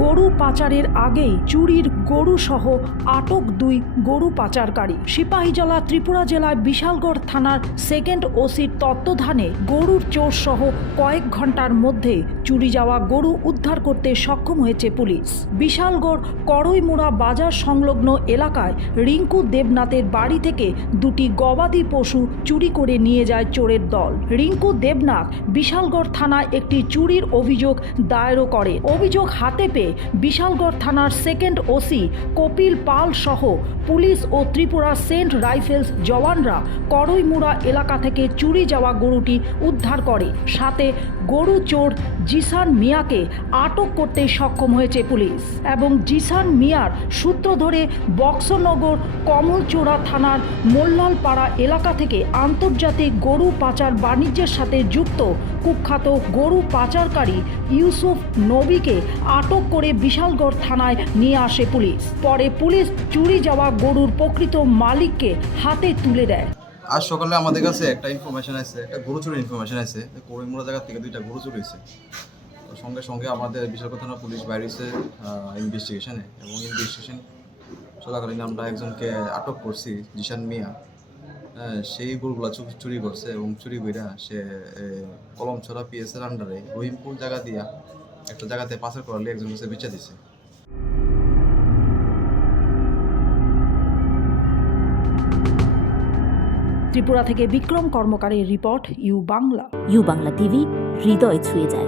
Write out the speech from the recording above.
গরু পাচারের আগেই চুরির গরু সহ আটক দুই গরু পাচারকারী। সিপাহীজলা ত্রিপুরা জেলার বিশালগড় থানার সেকেন্ড ওসির তত্ত্বধানে গরুর চোর সহ কয়েক ঘণ্টার মধ্যে চুরি যাওয়া গরু উদ্ধার করতে সক্ষম হয়েছে পুলিশ। বিশালগড় করইমুড়া বাজার সংলগ্ন এলাকায় রিঙ্কু দেবনাথের বাড়ি থেকে দুটি গবাদি পশু চুরি করে নিয়ে যায় চোরের দল। রিঙ্কু দেবনাথ বিশালগড় থানায় একটি চুরির অভিযোগ দায়েরও করে। অভিযোগ হাতে পেয়ে বিশালগড় থানার সেকেন্ড ওসি কপিল পাল সহ পুলিশ ও ত্রিপুরা সেন্ট রাইফেলস জওয়ানরা করইমুড়া এলাকা থেকে চুরি যাওয়া গরুটি উদ্ধার করে। সাথে গরু চোর জিসান মিয়াকে আটক করতে সক্ষম হয়েছে পুলিশ এবং জিসান মিয়ার সূত্র ধরে বক্সনগর কমলচোড়া থানার মোল্লালপাড়া এলাকা থেকে আন্তর্জাতিক গরু পাচার বাণিজ্যের সাথে যুক্ত কুখ্যাত গরু পাচারকারী ইউসুফ নবীকে আটক করে বিশালগড় থানায় নিয়ে আসে পুলিশ। পরে পুলিশ চুরি যাওয়া গরুর প্রকৃত মালিককে হাতে তুলে দেয়। আজ সকালে আমাদের কাছে একটা ইনফরমেশন আছে একটা গরু চুরির ইনফরমেশন আছে করিমুড়া জায়গা থেকে দুইটা গরু চুরি হয়েছে। সঙ্গে সঙ্গে আমাদের বিশালগড় থানা পুলিশ বাইরেছে ইনভেস্টিগেশনে এবং ইনভেস্টিগেশন চলাকালীন আমরা একজনকে আটক করছি জিশান মিয়া। হ্যাঁ, সেই গরুগুলা চু- চুরি করছে এবং চুরি কইরা সে কলম ছড়া পিএসের আন্ডারে রহিমপুর জায়গা দিয়া একটা জায়গাতে পাচার করালে একজন কাছে বেচে দিছে। ত্রিপুরা থেকে Bikram কর্মকারের report U Bangla. U Bangla TV হৃদয় ছুঁয়ে যায়।